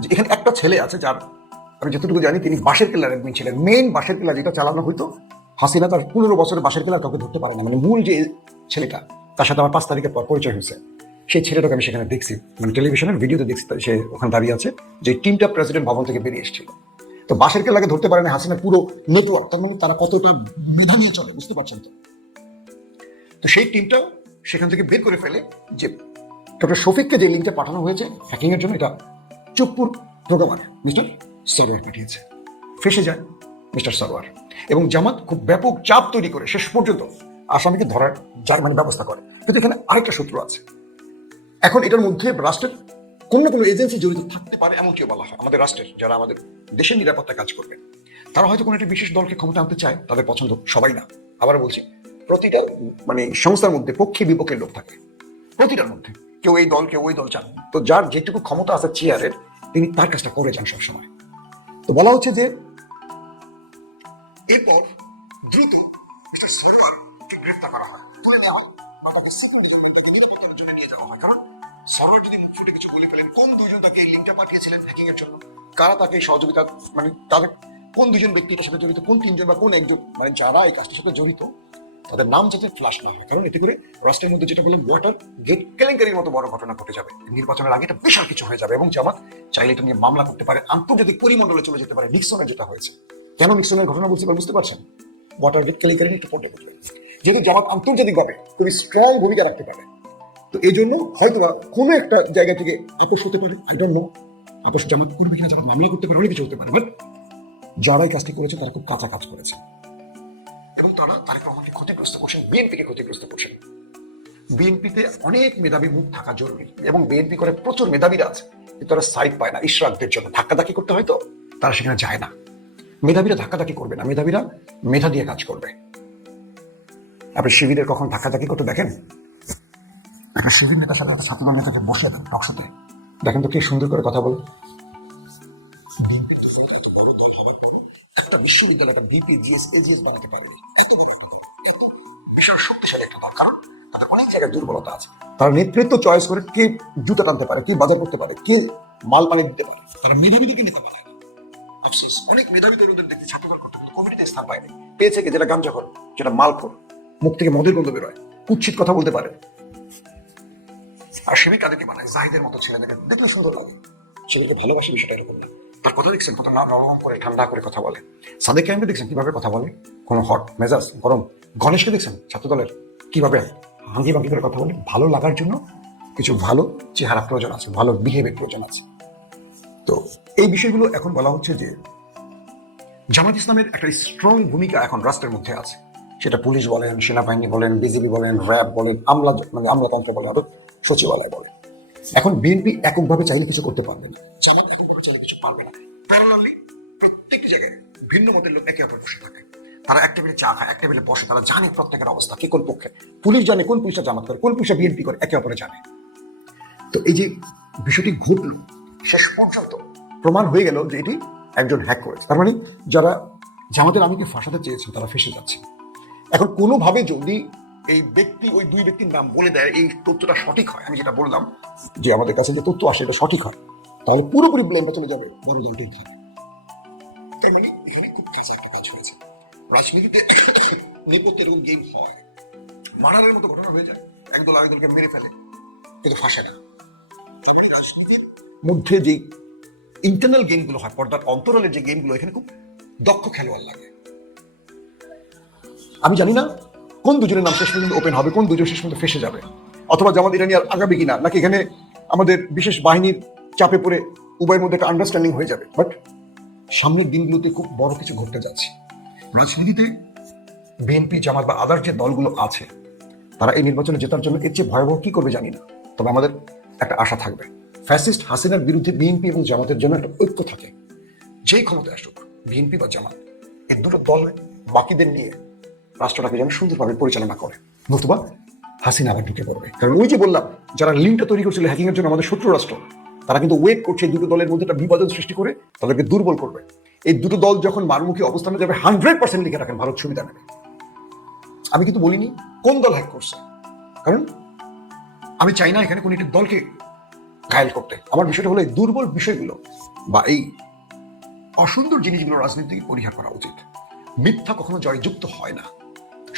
যে এখানে একটা ছেলে আছে যার আমি যতটুকু জানি তিনি বাঁশের কেল্লার একদিন ছিলেন, মেইন বাঁশের কেল্লা যেটা চালানো হইতো হাসিনা তার 15 বছরের বাঁশের কেল্লা কাউকে ধরতে পারে না, মানে মূল যে ছেলেটা তার সাথে আমার 5 তারিখের পর পরিচয় হয়েছে, সেই ছেলেটাকে আমি সেখানে দেখছি, মানে টেলিভিশনের ভিডিওতে দেখছি, সে ওখানে দাঁড়িয়ে আছে, যে টিমটা প্রেসিডেন্ট ভবন থেকে বেরিয়ে এসেছিল। তো বাঁশের কেল্লাকে ধরতে পারে না হাসিনা পুরো নেটওয়ার্ক, তার মানে তারা কতটা মেধা নিয়ে চলে বুঝতে পারছেন তো। তো সেই টিমটা সেখান থেকে বের করে ফেলে যে ডক্টর শফিককে যে লিঙ্কটা পাঠানো হয়েছে হ্যাকিং এর জন্য, এটা চুপ্পুর প্রোগ্রামার মিস্টার সরোয়ার পাঠিয়েছে। ফেসে যায় মিস্টার সরোয়ার, এবং জামাত খুব ব্যাপক চাপ তৈরি করে শেষ পর্যন্ত আসামিকে ধরার মানে ব্যবস্থা করে। কিন্তু এখানে আরেকটা সূত্র আছে, এখন এটার মধ্যে রাষ্ট্রের কোন না কোনো এজেন্সি জড়িত থাকতে পারে এমনটিও বলা হয়। আমাদের রাষ্ট্রের যারা আমাদের দেশের নিরাপত্তা কাজ করবে তারা হয়তো কোনো একটা বিশেষ দলকে ক্ষমতা আনতে চায়, তাদের পছন্দ সবাই না। আবার বলছি, প্রতিটা মানে সংস্থার মধ্যে পক্ষে বিপক্ষের লোক থাকে, প্রতিটার মধ্যে কেউ এই দল কেউ ওই দল চান। তো যার যেটুকু ক্ষমতা আছে চেয়ারের, তিনি তার কাজটা করে যান সবসময়। তো বলা হচ্ছে যে এরপর দ্রুত মিস্টার সরোয়ারকে গ্রেফতার করা হয়, তুলে নেওয়া হয়, বা তাকে নিরাপত্তার জন্য নিয়ে যাওয়া হয়। কারণ সরোয়ার যদি মুখ ফুটে কিছু বলে ফেলেন, কোন দুজন তাকে এই লিঙ্কটা পাঠিয়েছিলেন হ্যাকিং এর জন্য, কারা তাকে সহযোগিতা, মানে তাদের কোন দুজন ব্যক্তি এটার সাথে জড়িত, কোন তিনজন বা কোন একজন, মানে যারা এই কাজটির সাথে জড়িত তাদের নাম যাতে ফ্লাশ না হয়। কারণ এতে করে রাষ্ট্রের মধ্যে যেটা বললাম ওয়াটার গেট কেলেঙ্কারির মতো বড় ঘটনা ঘটে যাবে, নির্বাচনের আগে এটা বিশাল কিছু হয়ে যাবে, এবং জামাত চাইলে এটা নিয়ে মামলা করতে পারে, আন্তর্জাতিক পরিমণ্ডলে চলে যেতে পারে। নিক্সনের যেটা হয়েছে, কেন নিক্সনের ঘটনা বুঝতে পারছেন? ওয়াটার গেট কেলেঙ্কারি একটু পড়তে বুঝবেন, যেহেতু জামাত আন্তর্জাতিকভাবে খুবই স্ট্রং ভূমিকা রাখতে পারে। তো এই জন্য হয়তো কোনো একটা জায়গা থেকে আপোষ হতে পারে, আই ডোন্ট নো আপোষ জামাত করবে কিনা, জামাত মামলা করতে পারে, অনেক কিছু হতে পারে। বাট যারা এই কাজটি করেছে তারা খুব কাঁচা কাজ করেছে, এবং তারা তারেক রহমানকে ক্ষতিগ্রস্ত করছেন, বিএনপিকে ক্ষতিগ্রস্ত করছেন। বিএনপিতে অনেক মেধাবী মুখ থাকা জরুরি, এবং বিএনপি করে প্রচুর মেধাবীরা আছে, কিন্তু তারা সাইড পায় না। ইশরাকদের জন্য ধাক্কাধাক্কি করতে হয়, তো তারা সেখানে যায় না। মেধাবীরা ধাক্কাধাক্কি করবে না, মেধাবীরা মেধা দিয়ে কাজ করবে। আপনি শিবিরের কখন ধাক্কাধাক্কি করতে দেখেন? একটা শিবির নেতার সাথে একটা ছাত্রদল নেতাকে বসে দেন টকশোতে, দেখেন তো কি সুন্দর করে কথা বলে। বিএনপি এত বড় দল হওয়ার পর একটা বিশ্ববিদ্যালয় একটা ভিপি জিএস এজিএস বানাতে পারেনি, বিশাল শক্তিশালী একটা দল। কারণ তাদের অনেক জায়গায় দুর্বলতা আছে, তারা নেতৃত্ব চয়েস করে কে জুতা টানতে পারে, কে বাজার করতে পারে, কে মাল পানি দিতে পারে, তারা মেধাবীদেরকে নেতা বানায় না। আফসোস, অনেক মেধাবী তরুণদের দেখতে ছাত্রদল করতে, কিন্তু কমিটিতে স্থান পায়নি। পেয়েছে কি? যেটা গাঞ্জাখোর, যেটা মালখোর, মুখ থেকে মদের গন্ধ বেরোয়, কুৎসিত কথা বলতে পারে। আর শিবির কাদেরকে বানায়? জাহিদের মতো ছেলেদেরকে দেখলে সুন্দর লাগে, শিবিরকে ভালোবাসে, বিষয়টা এরকম না। তার কথা দেখছেন কত নরম করে ঠান্ডা করে কথা বলে। সাদেক কায়েমকে দেখছেন কিভাবে কথা বলে, কোনো হট মেজাজ গরম। গণেশকে দেখছেন ছাত্রদলের কিভাবে হাঙ্গি ভাঙ্গি করে কথা বলে। ভালো লাগার জন্য কিছু ভালো চেহারা প্রয়োজন আছে, ভালো বিহেভিয়ার প্রয়োজন আছে। তো এই বিষয়গুলো এখন বলা হচ্ছে যে জামাত ইসলামের একটা স্ট্রং ভূমিকা এখন রাষ্ট্রের মধ্যে আছে, সেটা পুলিশ বলেন, সেনাবাহিনী বলেন, বিজেপি বলেন, র্যাব বলেন, আমলাতন্ত্র বলেন, আরো সচিবালয় বলে। এখন বিএনপি এককভাবে চাইলে কিছু করতে পারবে না, জামাত এককভাবে চাইলে কিছু পারবে না। প্যারালালি প্রত্যেকটি জায়গায় ভিন্ন মতের লোক একে অপরে বসে থাকে, তারা এক টেবিলে চা খায়, এক টেবিলে বসে, তারা জানে প্রত্যেকের অবস্থা, কে কোন পক্ষে। পুলিশ জানে কোন পুলিশটা জামাত করে, কোন পুলিশটা বিএনপি করে, একে অপরে জানে। তো এই যে বিষয়টি ঘটলো, শেষ পর্যন্ত প্রমাণ হয়ে গেল যে এটি একজন হ্যাক করেছে। তার মানে যারা জামাতের আমিকে ফাঁসাতে চেয়েছেন তারা ফেসে যাচ্ছে। এখন কোনোভাবে যদি এই ব্যক্তি ওই দুই ব্যক্তির নাম বলে দেয়, এই তথ্যটা সঠিক হয়, আমি যেটা বললাম যে আমাদের কাছে যে তথ্য আসে এটা সঠিক হয়, তাহলে পুরোপুরি ব্লেমটা চলে যাবে বড় দলটির ধারে। তাই মানে এখানে খুব কাছে একটা কাজ হয়েছে। রাজনীতিতে নেপথ্যের এরকম গেম হয়, মারারের মতো ঘটনা হয়ে যায়, একদল আরেক দলকে মেরে ফেলে, কিন্তু ফাঁসে না। রাজনীতির মধ্যে যে ইন্টারনাল গেমগুলো হয়, পর্দার অন্তরালের যে গেমগুলো, এখানে খুব দক্ষ খেলোয়াড় লাগে। আমি জানি না কোন দুজনের নাম শেষ পর্যন্ত ওপেন হবে, কোন দুজন শেষ পর্যন্ত ফেসে যাবে, অথবা জামাত এটা নিয়ে আর আগাবে কিনা, নাকি এখানে আমাদের বিশেষ বাহিনীর চাপে পড়ে উভয়ের মধ্যে একটা আন্ডারস্ট্যান্ডিং হয়ে যাবে। বাট সামনের দিনগুলোতে খুব বড় কিছু ঘটতে যাচ্ছে রাজনীতিতে। বিএনপি, জামাত বা আদার যে দলগুলো আছে, তারা এই নির্বাচনে জেতার জন্য এর চেয়ে ভয়াবহ কি করবে জানি না, তবে আমাদের একটা আশা থাকবে। ফ্যাসিস্ট হাসিনার বিরুদ্ধে বিএনপি এবং জামাতের জন্য একটা ঐক্য থাকে। যেই ক্ষমতায় আসুক, বিএনপি বা জামাত, এই দুটো দল বাকিদের নিয়ে রাষ্ট্রটাকে যেন সুন্দরভাবে পরিচালনা করে, নতুবা হাসিনা আবার ঢুকে পড়বে। কারণ ওই যে বললাম, যারা লিঙ্কটা তৈরি করছিল হ্যাকিং এর জন্য আমাদের শত্রু রাষ্ট্র, তারা কিন্তু ওয়েট করছে এই দুটো দলের মধ্যে একটা বিভাজন সৃষ্টি করে তাদেরকে দুর্বল করবে। এই দুটো দল যখন মারমুখী অবস্থানে যাবে, 100% লিখে রাখেন ভারত সুবিধা নেবে। আমি কিন্তু বলিনি কোন দল হ্যাক করছে, কারণ আমি চাই না এখানে কোন একটি দলকে ঘায়েল করতে। আমার বিষয়টা হলো এই দুর্বল বিষয়গুলো বা এই অসুন্দর জিনিসগুলো রাজনীতি থেকে পরিহার করা উচিত। মিথ্যা কখনো জয়যুক্ত হয় না,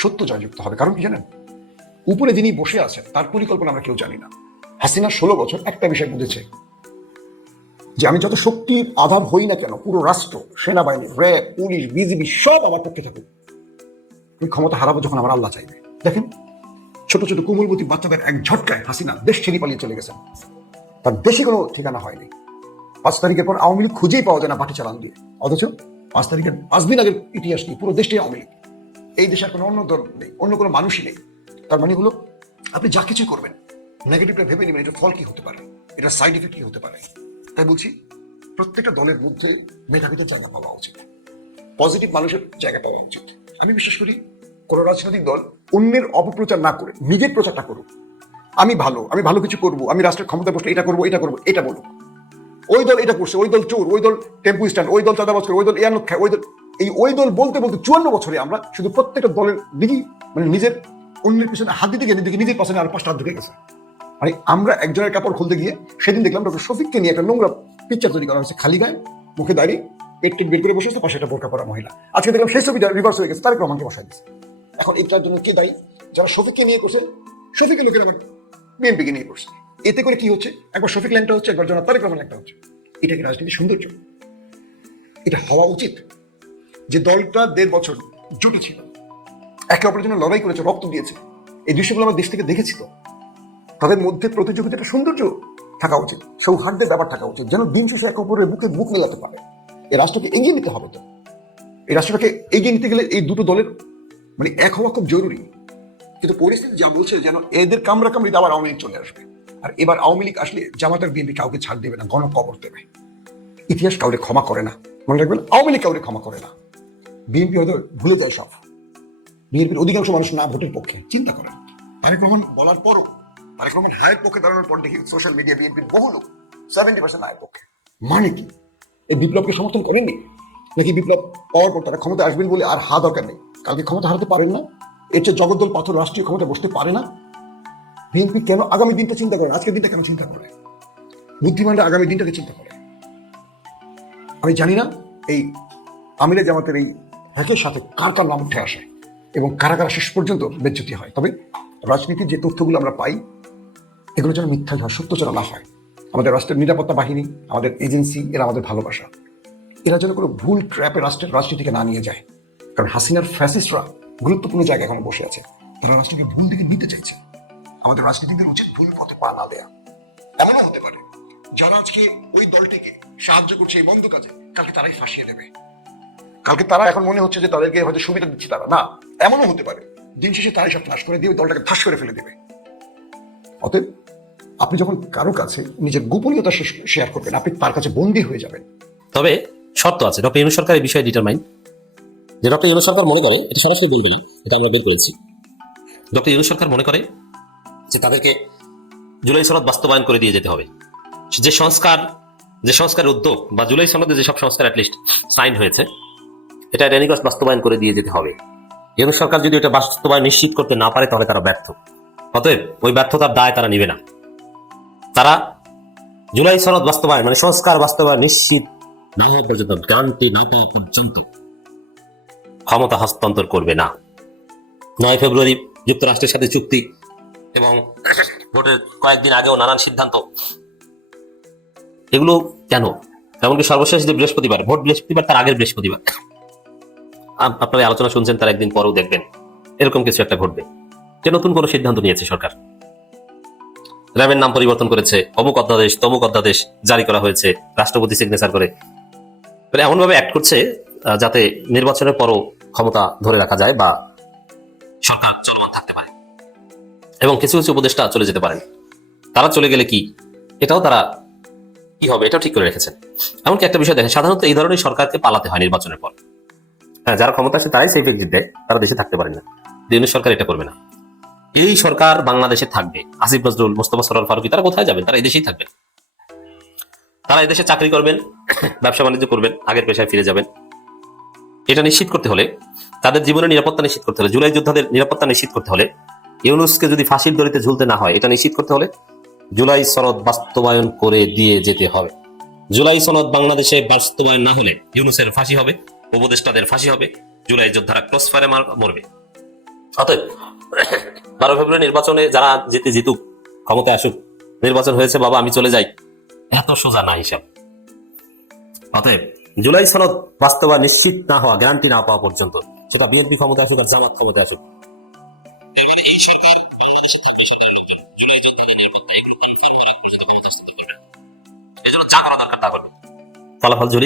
সত্য জয়যুক্ত হবে। কারণ কি জানেন, উপরে যিনি বসে আছেন তার পরিকল্পনা আমরা কেউ জানি না। হাসিনা 16 বছর একটা বিষয় বুঝেছে, যে আমি যত শক্তির অভাব হই না কেন, পুরো রাষ্ট্র, সেনাবাহিনী, র্যাব, পুলিশ, বিজিবি সব আমার পক্ষে থাকুক, আমি ক্ষমতা হারাবো যখন আমার আল্লাহ চাইবে। দেখেন, ছোট ছোট কোমলবতী বাচ্চাদের এক ঝটকায় হাসিনা দেশ ছেড়ে পালিয়ে চলে গেছেন। তার দেশে কোনো ঠিকানা হয়নি। 5 তারিখের পর আওয়ামী লীগ খুঁজেই পাওয়া যায় না বাটি চালান দিয়ে, অথচ 5 তারিখের 5 দিন আগের ইতিহাস নেই, পুরো দেশটাই আওয়ামী লীগ। এই দেশে আর কোনো অন্য দল নেই, অন্য কোনো মানুষই নেই। তার মানে হলো আপনি যা কিছু করবেন নেগেটিভটা ভেবে নেবেন, এটা ফল কি হতে পারে, এটা সাইড এফেক্ট কি হতে পারে। তাই বলছি, প্রত্যেকটা দলের মধ্যে মেধাবীদের জায়গা পাওয়া উচিত, পজিটিভ মানুষের জায়গা পাওয়া উচিত। আমি বিশ্বাস করি কোন রাজনৈতিক দল অন্যের অপপ্রচার না করে নিজের প্রচারটা করুক। আমি ভালো কিছু করবো, আমি রাষ্ট্রের ক্ষমতা বসলে এটা করবো এটা বলুক। ওই দল এটা করছে, ওই দল চোর, ওই দল টেম্পু স্ট্যান্ড, ওই দল চাঁদাবাজ করে, ওই দল এয়ার খায়, ওই দল বলতে বলতে 54 বছরে আমরা শুধু প্রত্যেকটা দলের দিকেই মানে নিজের অন্যের পিছনে হাত দিতে গিয়ে নিজের পাশে আর 5টা হাত ঢুকে গেছে। মানে আমরা একজনের কাপড় খুলতে গিয়ে সেদিন দেখলাম ডক্টর শফিককে নিয়ে একটা নোংরা পিকচার তৈরি করা হয়েছে, খালি গায়ে, মুখে দাঁড়িয়ে, পেট বের করে বসে আছে, পাশে একটা বোরকা পরা মহিলা। আজকে দেখলাম সেই ছবিটা রিভার্স হয়ে গেছে, তারেক রহমানকে বসাই দিয়েছে। এখন এটার জন্য কে দায়ী? যারা শফিককে নিয়ে করছে, শফিকের লোকের আমার বিএনপিকে নিয়ে করছে। এতে করে কি হচ্ছে, একবার শফিক লাইনটা হচ্ছে, একবার জনাব তারেক রহমান একটা হচ্ছে। এটা কি রাজনীতির সৌন্দর্য? এটা হওয়া উচিত যে দলটা 1.5 বছর জুটে ছিল, একে অপরের জন্য লড়াই করেছে, রক্ত দিয়েছে। এই দৃশ্যগুলো আমার দেশ থেকে দেখেছি। তো তাদের মধ্যে প্রতিযোগিতা একটা সৌন্দর্য থাকা উচিত, সৌহার্দ্যের ব্যাপার থাকা উচিত, যেন দিন শেষে একে অপরের বুকে বুক মেলাতে পারে। এই রাষ্ট্রকে এগিয়ে নিতে হবে। তো এই রাষ্ট্রটাকে এগিয়ে নিতে গেলে এই দুটো দলের মানে এক হওয়া খুব জরুরি। কিন্তু পরিস্থিতি যা বলছে, যেন এদের কামড়িতে আবার আওয়ামী লীগ চলে আসবে। আর এবার আওয়ামী লীগ আসলে জামাত আর বিএনপি কাউকে ছাড় দেবে না, গণকবর দেবে। ইতিহাস কাউকে ক্ষমা করে না, মনে রাখবেন, আওয়ামী লীগ কাউকে ক্ষমা করে না। বিএনপি হয়তো ভুলে যায় সব, বিএনপির অধিকাংশ মানুষ না ভোটের পক্ষে। চিন্তা করেন, তারেক রহমান বলার পরও, তারেক রহমান হায়ের পক্ষে দাঁড়ানোর পর দেখি সোশ্যাল মিডিয়া বিএনপির বহু লোক 70% হায়ের পক্ষে। মানে কি, এই বিপ্লবকে সমর্থন করেননি নাকি বিপ্লব পাওয়ার পর তারা ক্ষমতা আসবেন বলে আর হা দরকার নেই, কালকে ক্ষমতা হারাতে পারেন না? এর চেয়ে জগদ্দল পাথর রাষ্ট্রীয় ক্ষমতা বসতে পারে না? বিএনপি কেন আগামী দিনটা চিন্তা করে, আজকের দিনটা কেন চিন্তা করে? বুদ্ধিমানরা আগামী দিনটাকে চিন্তা করে। আমি জানি না এই আমিরে জামাতের এই হ্যাকের সাথে কার কার নাম উঠে আসে এবং কারা কারা শেষ পর্যন্ত বেজ্জতি হয়। তবে রাজনীতির যে তথ্যগুলো আমরা পাই, এগুলো যেন মিথ্যাই হয়, সত্যচরা না হয়। আমাদের রাষ্ট্রের নিরাপত্তা বাহিনী, আমাদের এজেন্সি, এরা আমাদের ভালোবাসা, এরা যেন কোনো ভুল ট্র্যাপে রাষ্ট্রের রাজনীতিকে না নিয়ে যায়। কারণ হাসিনার ফ্যাসিস্টরা গুরুত্বপূর্ণ জায়গায় এখন বসে আছে, তারা রাষ্ট্রকে ভুল দিকে নিতে চাইছে। আমাদের রাজনীতিকদের উচিত ভুল পথে পা না দেয়া। এমনও হতে পারে যারা আজকে ওই দলটিকে সাহায্য করছে এই বন্ধু কাজে, কালকে তারাই ফাঁসিয়ে দেবে। কালকে তারা এখন মনে হচ্ছে যে তাদেরকে হয়তো সুবিধা দিচ্ছে তারা, না, এমনও হতে পারে দিন শেষে তারাই সব ফাঁস করে দিয়ে দলটাকে ফাঁস করে ফেলে দেবে। অতএব আপনি যখন কারো কাছে নিজের গোপনীয়তা শেয়ার করবেন, আপনি তার কাছে বন্দী হয়ে যাবেন। তবে শর্ত আছে, ডক্টর ইউনূস সরকার এই বিষয়ে ডিটারমাইন। যে ডক্টর ইউনূস সরকার মনে করে, এটা সরাসরি বলবে না, এটা আমরা বের করেছি। ডক্টর ইউনূস সরকার মনে করে যে তাদেরকে জুলাই সনদ বাস্তবায়ন করে দিয়ে যেতে হবে। যে সংস্কার উদ্যোগ বা জুলাই সনদে যেসব সংস্কার অ্যাটলিস্ট সাইন হয়েছে, এটা রেনিগস বাস্তবায়ন করে দিয়ে যেতে হবে। ইউনূস সরকার যদি এটা বাস্তবায়ন নিশ্চিত করতে না পারে, তাহলে তারা ব্যর্থ। অতএব ওই ব্যর্থতার দায় তারা নিবে না। তারা জুলাই সনদ বাস্তবায়ন মানে সংস্কার বাস্তবায়ন নিশ্চিত না হওয়া পর্যন্ত, গ্যারান্টি না পাওয়া পর্যন্ত ক্ষমতা হস্তান্তর করবে না। 9 ফেব্রুয়ারি যুক্তরাষ্ট্রের সাথে চুক্তি এবং ভোটের কয়েকদিন আগেও নানান সিদ্ধান্ত, এগুলো কেন? এমনকি সর্বশেষ যে বৃহস্পতিবার ভোট, বৃহস্পতিবার তার আগের বৃহস্পতিবার আপনারা আলোচনা শুনছেন, তার একদিন পরেও দেখবেন এরকম কিছু একটা ঘটবে যে নতুন কোনো সিদ্ধান্ত নিয়েছে সরকার। র্যাবের নাম পরিবর্তন করেছে, অমুক অধ্যাদেশ তমুক অধ্যাদেশ জারি করা হয়েছে, রাষ্ট্রপতি সিগনেচার করে এমন ভাবে অ্যাক্ট করছে যাতে নির্বাচনের পরও ক্ষমতা ধরে রাখা যায় বা সরকার চলমান থাকতে পারে এবং কিছু কিছু উপদেষ্টা চলে যেতে পারেন। তারা চলে গেলে কি, এটাও তারা কি হবে এটাও ঠিক করে রেখেছেন। এমনকি একটা বিষয় দেখেন, সাধারণত এই ধরনের সরকারকে পালাতে হয় নির্বাচনের পর। হ্যাঁ, যারা ক্ষমতা আছে তারাই সেফ এক্সিট দেয়, তারা দেশে থাকতে পারে না। ইউনূস সরকার এটা করবে না। এই সরকার বাংলাদেশে থাকবে। আসিফ নজরুল, মোস্তফা সরোয়ার ফারুকী, তারা কোথায় যাবেন? তারা এই দেশেই থাকবেন। তারা এদেশে চাকরি করবেন, ব্যবসা বাণিজ্য করবেন, আগের পেশায় ফিরে যাবেন। এটা নিশ্চিত করতে হলে, তাদের জীবনের নিরাপত্তা নিশ্চিত করতে হলে, জুলাই যোদ্ধাদের নিরাপত্তা নিশ্চিত করতে হলে, ইউনূসকে যদি ফাঁসির দড়িতে ঝুলতে না হয়, এটা নিশ্চিত করতে হলে জুলাই সনদ বাস্তবায়ন করে দিয়ে যেতে হবে। জুলাই সনদ বাংলাদেশে বাস্তবায়ন না হলে ইউনূসের ফাঁসি হবে, উপদেষ্টাদের ফাঁসি হবে, জুলাই যোদ্ধারা ক্রস ফায়ারে মরবে। অতএব 12 ফেব্রুয়ারি নির্বাচনে যারা জিতুক, ক্ষমতায় আসুক, নির্বাচন হয়েছে বাবা আমি চলে যাই, এত সোজা না হিসাব। অতএব জুলাই সনদ বাস্তবায়ন নিশ্চিত না হওয়া, গ্যারান্টি না পাওয়া পর্যন্ত, সেটা বিএনপি ক্ষমতায় আসুক আর জামাত ক্ষমতায় আসুক, এজন্য যা করা দরকার তা করবে। ফলাফল জুড়ে